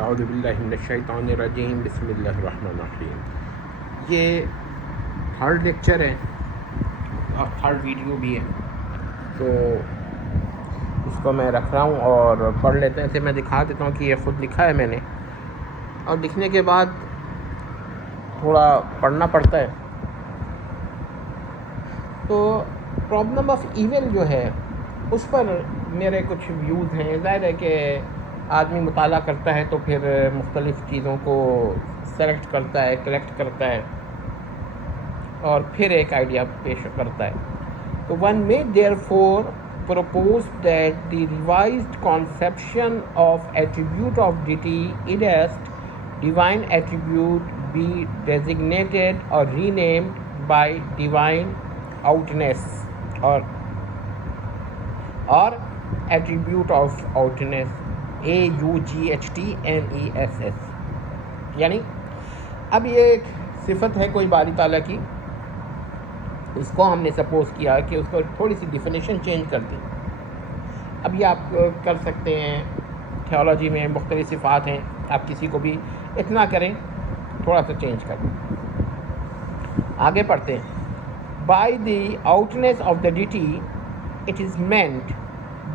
اعوذ باللہ من الشیطان الرجیم، بسم اللہ الرحمن الرحیم۔ یہ تھرڈ لیکچر ہے اور تھرڈ ویڈیو بھی ہے، تو اس کو میں رکھ رہا ہوں اور پڑھ لیتے ہیں۔ اسے میں دکھا دیتا ہوں کہ یہ خود لکھا ہے میں نے، اور لکھنے کے بعد تھوڑا پڑھنا پڑتا ہے۔ تو پرابلم آف ایول جو ہے اس پر میرے کچھ ویوز ہیں۔ ظاہر ہے کہ آدمی مطالعہ کرتا ہے تو پھر مختلف چیزوں کو سلیکٹ کرتا ہے، کلیکٹ کرتا ہے اور پھر ایک آئیڈیا پیش کرتا ہے۔ تو one may therefore propose that the revised conception of attribute of deity idest divine attribute be designated or renamed by divine outness or attribute of outness AUGHTNESS۔ یعنی اب یہ ایک صفت ہے کوئی باری تعالیٰ کی، اس کو ہم نے سپوز کیا کہ اس کو تھوڑی سی ڈیفینیشن چینج کر دی۔ اب یہ آپ کر سکتے ہیں، تھیولوجی میں مختلف صفات ہیں، آپ کسی کو بھی اتنا کریں، تھوڑا سا چینج کر دیں۔ آگے پڑھتے ہیں۔ By the outness of the deity it is meant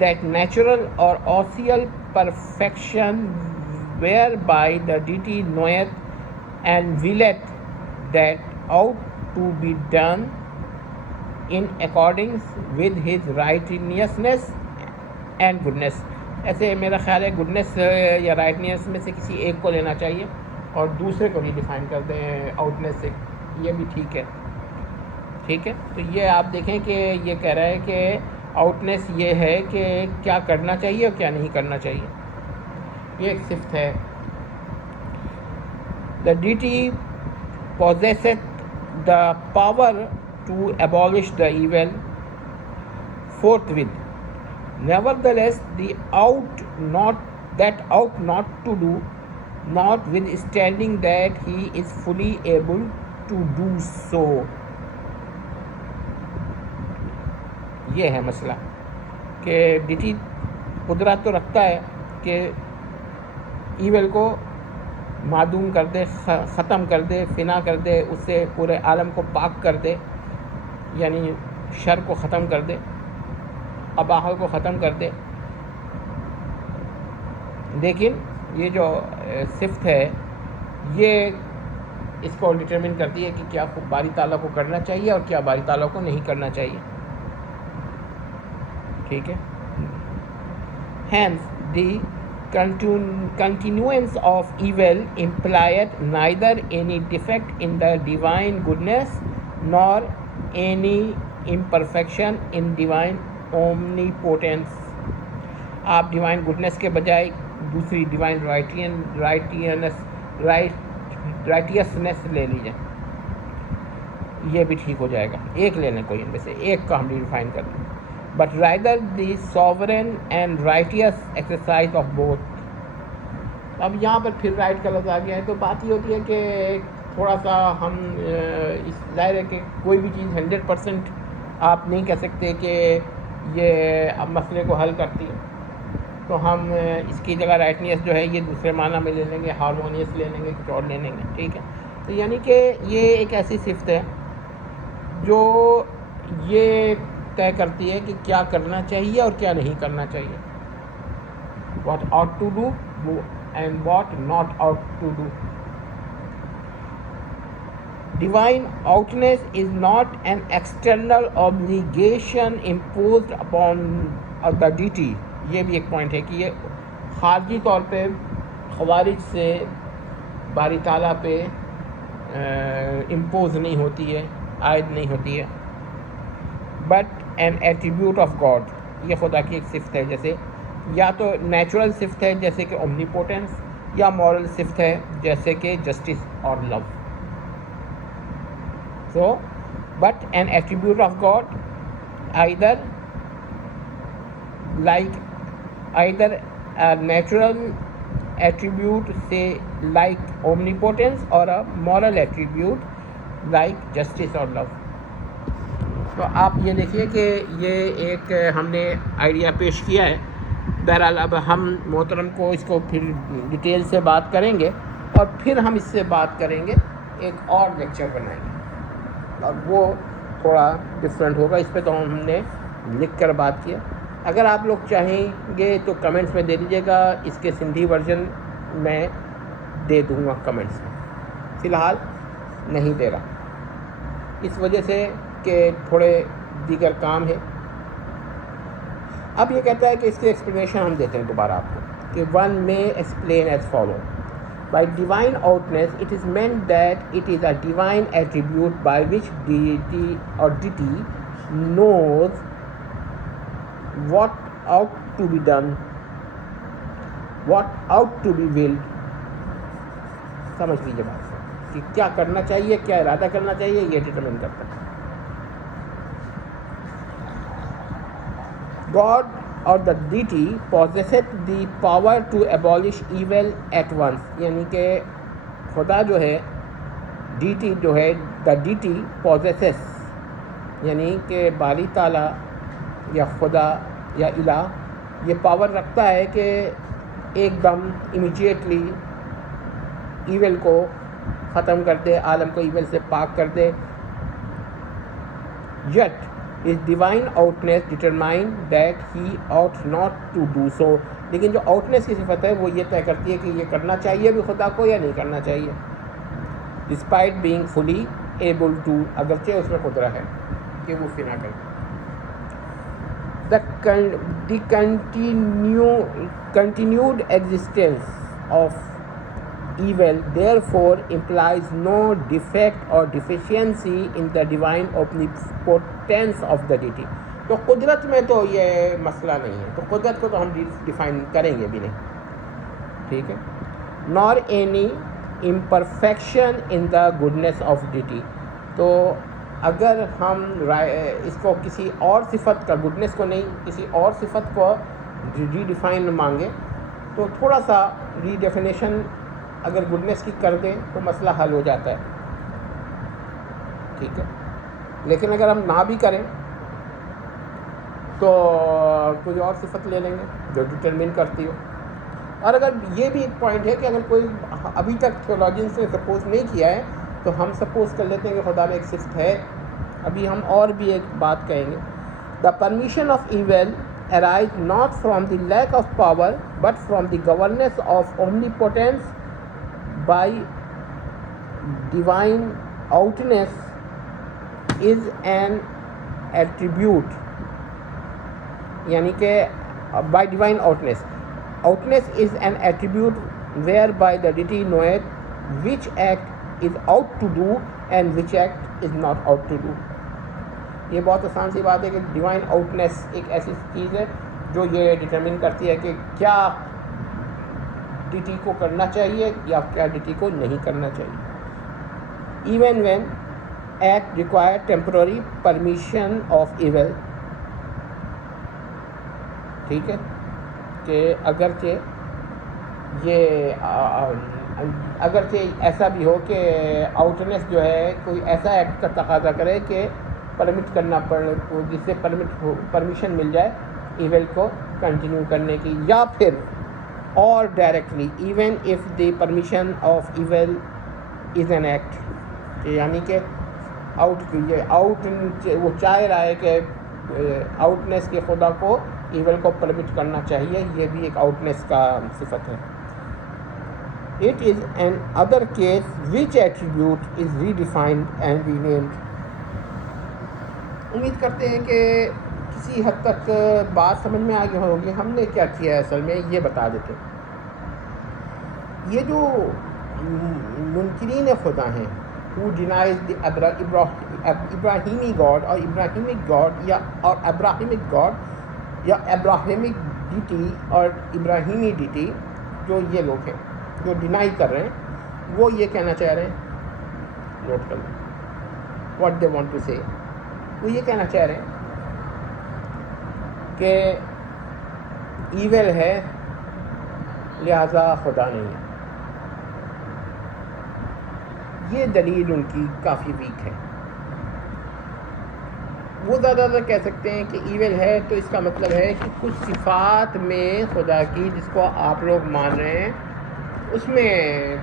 that natural or ousial perfection whereby the deity knoweth and willeth that ought to be done in accordance with his righteousness and goodness۔ ایسے میرا خیال ہے goodness یا rightness میں سے کسی ایک کو لینا چاہیے اور دوسرے کو ریڈیفائن کر دیں آؤٹنیس سے، یہ بھی ٹھیک ہے۔ ٹھیک ہے، تو یہ آپ دیکھیں کہ یہ کہہ رہا ہے کہ آؤٹنیس یہ ہے کہ کیا کرنا چاہیے اور کیا نہیں کرنا چاہیے، یہ ایک صفت ہے۔ The deity possesseth the power to abolish the evil forthwith. Nevertheless, ought not to do, notwithstanding that he is fully able to do so۔ یہ ہے مسئلہ کہ ڈیٹی قدرت تو رکھتا ہے کہ ایول کو معدوم کر دے، ختم کر دے، فنا کر دے، اس سے پورے عالم کو پاک کر دے، یعنی شر کو ختم کر دے، اباحہ کو ختم کر دے۔ لیکن یہ جو صفت ہے یہ اس کو ڈٹرمن کرتی ہے کہ کیا باری تعالیٰ کو کرنا چاہیے اور کیا باری تعالیٰ کو نہیں کرنا چاہیے۔ ٹھیک ہے۔ Hence the continuance of evil implieth neither any defect in the divine goodness nor any imperfection in divine omnipotence۔ آپ ڈیوائن گڈنس کے بجائے دوسری ڈیوائن رائٹیسنس لے لیجیے، یہ بھی ٹھیک ہو جائے گا۔ ایک لینا کوئی ان میں سے ایک کا ہم ریڈیفائن کر دیں۔ But rather the sovereign and righteous exercise of both۔ اب یہاں پر پھر رائٹ کا لفظ آ گیا ہے، تو بات یہ ہوتی ہے کہ تھوڑا سا ہم ظاہر ہے کہ کوئی بھی چیز 100% آپ نہیں کہہ سکتے کہ یہ اب مسئلے کو حل کرتی ہے، تو ہم اس کی جگہ رائٹنیس جو ہے یہ دوسرے معنی میں لے لیں گے، ہارمونیس لے لیں گے، کچھ اور لے لیں گے۔ ٹھیک ہے، تو یعنی کہ یہ ایک ایسی صفت ہے جو یہ طے کرتی ہے کہ کیا کرنا چاہیے اور کیا نہیں کرنا چاہیے، what ought to do and what not ought to do۔ Divine outness is not an external obligation imposed upon the deity۔ یہ بھی ایک پوائنٹ ہے کہ یہ خارجی طور پہ خوارج سے باری تعالیٰ پہ امپوز نہیں ہوتی ہے، عائد نہیں ہوتی ہے، but an attribute of God, یہ خدا کی ایک صفت ہے۔ جیسے یا تو نیچرل صفت ہے جیسے کہ اومنیپوٹنس، یا مورل صفت ہے جیسے کہ جسٹس اور love. So but an attribute of God either a natural attribute say like omnipotence or a moral attribute like justice or love۔ تو آپ یہ دیکھیے کہ یہ ایک ہم نے آئیڈیا پیش کیا ہے بہرحال اب ہم محترم کو اس کو پھر ڈیٹیل سے بات کریں گے اور پھر ہم اس سے بات کریں گے، ایک اور لیکچر بنائیں گے اور وہ تھوڑا ڈفرینٹ ہوگا. اس پہ تو ہم نے لکھ کر بات کیا. اگر آپ لوگ چاہیں گے تو کمنٹس میں دے دیجیے گا، اس کے سندھی ورژن میں دے دوں گا کمنٹس میں. فی الحال نہیں دے رہا اس وجہ سے کہ تھوڑے دیگر کام ہے. اب یہ کہتا ہے کہ اس کی ایکسپلینیشن ہم دیتے ہیں دوبارہ آپ کو کہ one may explain as follow. By divine outness, it is meant that it is a divine attribute by which deity knows what ought to be done, what ought to be willed. سمجھ لیجیے بات کہ کیا کرنا چاہیے، کیا ارادہ کرنا چاہیے، یہ ڈٹرمن کرتا ہے. God or the deity possesseth the power to abolish evil at once. یعنی کہ خدا جو ہے، ڈیٹی جو ہے، دا ڈیٹی possesses یعنی کہ باری تعالیٰ یا خدا یا الہ یہ پاور رکھتا ہے کہ ایک دم امیجیٹلی ایول کو ختم کر دے، عالم کو ایول سے پاک کر دے. Yet his divine outness determine that he ought not to do so. لیکن جو آؤٹنیس کی صفت ہے وہ یہ طے کرتی ہے کہ یہ کرنا چاہیے بھی خدا کو یا نہیں کرنا چاہیے. Despite being fully able to، اگرچہ اس میں قدرت ہے کہ وہ فنا کرے. The continued existence of evil therefore implies no defect or deficiency in the divine omnipotence of the deity. تو قدرت میں تو یہ مسئلہ نہیں ہے، تو قدرت کو تو ہم ڈیفائن کریں گے بھی نہیں، ٹھیک ہے. nor any imperfection in the goodness of deity. تو اگر ہم اس کو کسی اور صفت کا، گڈنس کو نہیں، کسی اور صفت کو ری ڈیفائن مانگے تو تھوڑا سا ری ڈیفینیشن اگر گڈنس کی کر دیں تو مسئلہ حل ہو جاتا ہے، ٹھیک ہے. لیکن اگر ہم نہ بھی کریں تو کوئی اور صفت لے لیں گے جو ڈٹرمن کرتی ہو. اور اگر یہ بھی ایک پوائنٹ ہے کہ اگر کوئی ابھی تک تھیولوجینس نے سپوز نہیں کیا ہے تو ہم سپوز کر لیتے ہیں کہ خدا میں ایک صفت ہے. ابھی ہم اور بھی ایک بات کہیں گے. The permission of evil arise not from the lack of power but from the governance of omnipotence by divine outness is an attribute. یعنی کہ by divine outness is an attribute whereby the deity knoweth which act is ought to do and which act is not ought to do. یہ بہت آسان سی بات ہے کہ divine آؤٹنیس ایک ایسی چیز ہے جو یہ ڈٹرمن کرتی ہے کہ کیا ڈیٹی کو کرنا چاہیے یا کیا ڈیٹی کو نہیں کرنا چاہیے. Even when act require temporary permission of evil. ٹھیک ہے کہ اگرچہ ایسا بھی ہو کہ آؤٹنیس جو ہے کوئی ایسا ایکٹ کا تقاضا کرے کہ پرمٹ کرنا پڑے، جس سے پرمیشن مل جائے ایول کو کنٹینیو کرنے کی، یا پھر اور directly even if the permission of evil is an act. یعنی کہ وہ چاہ رہا ہے کہ آؤٹنیس کے خدا کو ایول کو پرمٹ کرنا چاہیے، یہ بھی ایک آؤٹنیس کا صفت ہے. It is an other case which attribute is redefined and renamed. امید کرتے ہیں کہ کسی حد تک بات سمجھ میں آ گئی ہوگی. ہم نے کیا کیا ہے اصل میں یہ بتا دیتے. یہ جو منکرین خدا ہیں who denies the Ibrahimi God اور Abrahamic God اور Abrahamic God یا Abrahamic deity اور ابراہیمی deity، جو یہ لوگ ہیں جو ڈینائی کر رہے ہیں، وہ یہ کہنا چاہ رہے ہیں، نوٹ کر لیں واٹ دے وانٹ ٹو سے. وہ یہ کہنا چاہ رہے ہیں کہ ایول ہے لہذا خدا نہیں ہے. یہ دلیل ان کی کافی ویک ہے. وہ زیادہ تر کہہ سکتے ہیں کہ ایول ہے، تو اس کا مطلب ہے کہ کچھ صفات میں خدا کی جس کو آپ لوگ مان رہے ہیں اس میں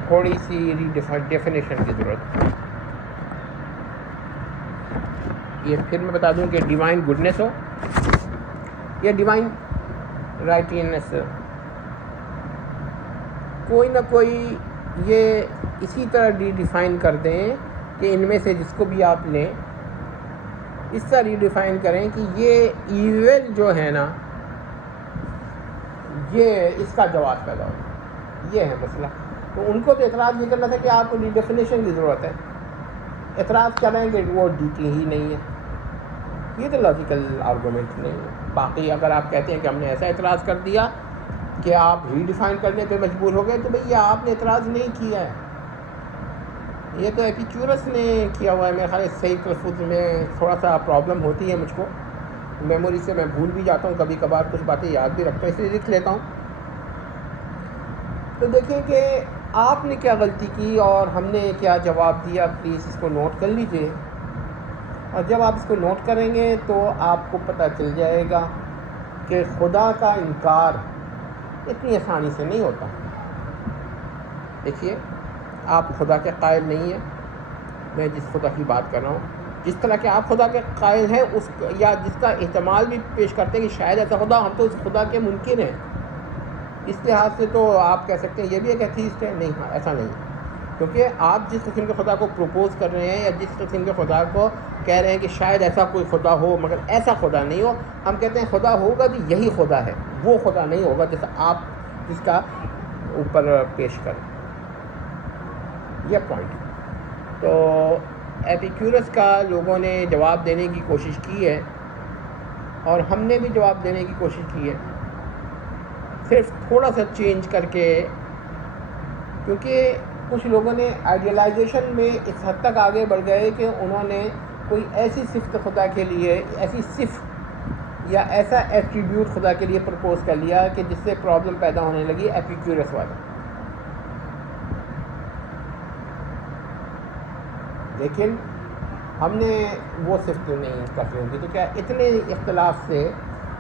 تھوڑی سی ڈیفینیشن کی ضرورت ہے۔ یہ پھر میں بتا دوں کہ ڈیوائن گڈنس ہو یا ڈیوائن رائٹینس، کوئی نہ کوئی یہ اسی طرح ڈیفائن کر دیں کہ ان میں سے جس کو بھی آپ لیں اس طرح ریڈیفائن کریں کہ یہ ایول جو ہے نا یہ اس کا جواز پیدا ہو، یہ ہے مسئلہ۔ تو ان کو تو اعتراض نہیں کرنا تھا کہ آپ کو ڈیفینیشن کی ضرورت ہے، اعتراض کریں کہ وہ ڈیٹی ہی نہیں ہے، یہ تو لاجیکل آرگومنٹ نہیں ہے۔ باقی اگر آپ کہتے ہیں کہ ہم نے ایسا اعتراض کر دیا کہ آپ ریڈیفائن کرنے پہ مجبور ہو گئے، تو بھئی یہ آپ نے اعتراض نہیں کیا ہے، یہ تو ایپیکیورس نے کیا ہوا ہے۔ میرے خیال صحیح تلفظ میں تھوڑا سا پرابلم ہوتی ہے مجھ کو، میموری سے میں بھول بھی جاتا ہوں، کبھی کبھار کچھ باتیں یاد بھی رکھتا ہوں، اس لیے لکھ لیتا ہوں۔ تو دیکھیں کہ آپ نے کیا غلطی کی اور ہم نے کیا جواب دیا، پلیز اس کو نوٹ کر لیجئے، اور جب آپ اس کو نوٹ کریں گے تو آپ کو پتہ چل جائے گا کہ خدا کا انکار اتنی آسانی سے نہیں ہوتا۔ دیکھیے، آپ خدا کے قائل نہیں ہیں، میں جس خدا کی بات کر رہا ہوں، جس طرح کہ آپ خدا کے قائل ہیں اس یا جس کا احتمال بھی پیش کرتے ہیں کہ شاید ایسا خدا، ہم تو اس خدا کے منکر ہیں، اس لحاظ سے تو آپ کہہ سکتے ہیں یہ بھی ایک ایتھیسٹ ہے۔ نہیں، ہاں ایسا نہیں ہے، کیونکہ آپ جس قسم کے خدا کو پروپوز کر رہے ہیں یا جس قسم کے خدا کو کہہ رہے ہیں کہ شاید ایسا کوئی خدا ہو مگر ایسا خدا نہیں ہو، ہم کہتے ہیں خدا ہوگا بھی یہی خدا ہے، وہ خدا نہیں ہوگا جیسا آپ جس کا اوپر پیش کریں، یہ پوائنٹ۔ تو ایپیکیورس کا لوگوں نے جواب دینے کی کوشش کی ہے اور ہم نے بھی جواب دینے کی کوشش کی ہے، صرف تھوڑا سا چینج کر کے، کیونکہ کچھ لوگوں نے آئیڈیلائزیشن میں اس حد تک آگے بڑھ گئے کہ انہوں نے کوئی ایسی صفت خدا کے لیے، ایسی صفت یا ایسا ایٹریبیوٹ خدا کے لیے پرپوز کر لیا کہ جس سے پرابلم پیدا ہونے لگی ایپیکیورس والا۔ لیکن ہم نے وہ صفت نہیں کرتے ہوں گی، تو کیا اتنے اختلاف سے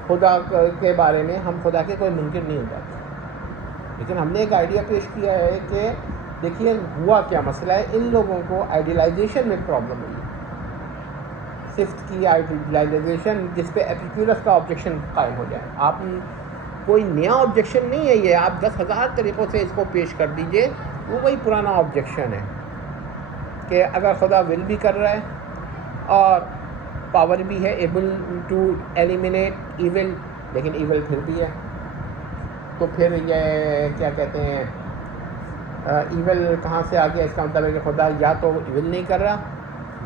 خدا کے بارے میں ہم خدا کے کوئی منکر نہیں ہو جاتے۔ لیکن ہم نے ایک آئیڈیا پیش کیا ہے کہ دیکھیے ہوا کیا مسئلہ ہے، ان لوگوں کو آئیڈیلائزیشن میں پرابلم ہوئی ہے، صفت کی آئیڈیلائزیشن جس پہ ایپیکیورس کا آبجیکشن قائم ہو جائے۔ آپ کوئی نیا آبجیکشن نہیں ہے یہ، آپ 10,000 طریقوں سے اس کو پیش کر دیجئے، وہ وہی پرانا آبجیکشن ہے کہ اگر خدا ول بھی کر رہا ہے اور پاور بھی ہے، ایبل ٹو ایلیمینیٹ ایول، لیکن ایول پھر بھی ہے، تو پھر یہ کیا کہتے ہیں ایول کہاں سے آ گیا؟ اس کا مطلب ہے کہ خدا یا تو ایول نہیں کر رہا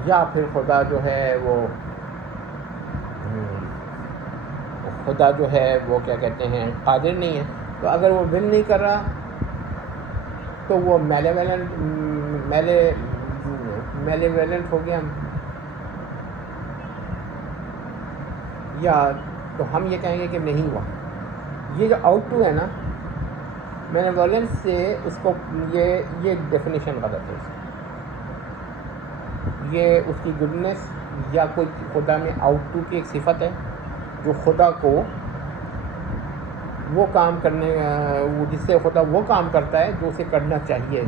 یا پھر خدا جو ہے وہ کیا کہتے ہیں قادر نہیں ہے۔ تو اگر وہ ول نہیں کر رہا تو وہ میلیولنٹ ہو گیا، یا تو ہم یہ کہیں گے کہ نہیں ہوا۔ یہ جو آؤٹ ٹو ہے نا میلیولنس سے، اس کو یہ ڈیفینیشن غلط ہے اس کی، یہ اس کی گڈنس یا کوئی خدا میں آؤٹ ٹو کی ایک صفت ہے جو خدا کو وہ کام کرنے، جس سے خدا وہ کام کرتا ہے جو اسے کرنا چاہیے،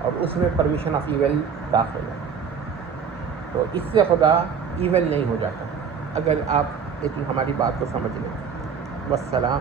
اور اس میں پرمیشن آف ایول داخل ہے، تو اس سے خدا ایول نہیں ہو جاتا، اگر آپ ہماری بات کو سمجھ لیں۔ والسلام۔